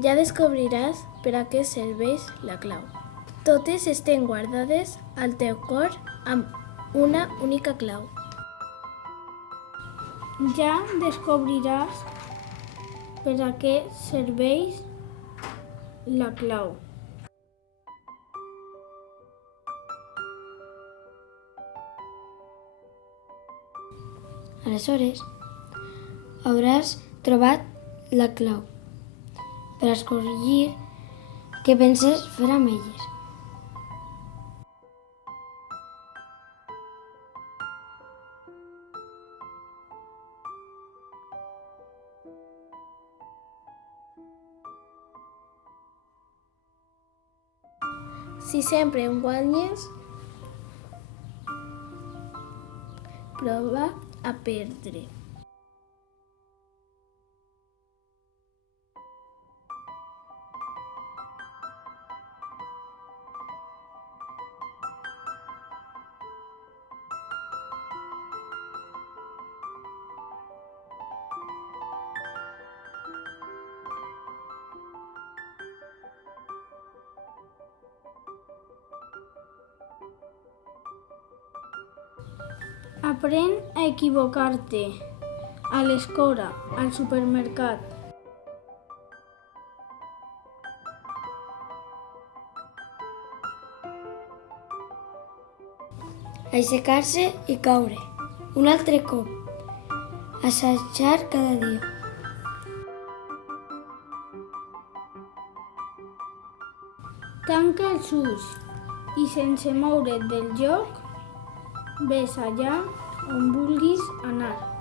Ja descobriràs per a què serveix la clau. Totes estan guardades al teu cor amb una única clau. Ja descobriràs per a què serveix la clau. Aleshores, hauràs trobat la clau per escollir què penses fer amb elles. Si sempre em guanyes, prova a perdre. Aprèn a equivocar-te a l'escola, al supermercat. Aixecar-se i caure. Un altre cop. Assajar cada dia. Tanca els ulls i sense moure't del lloc, ves allà on vulguis anar.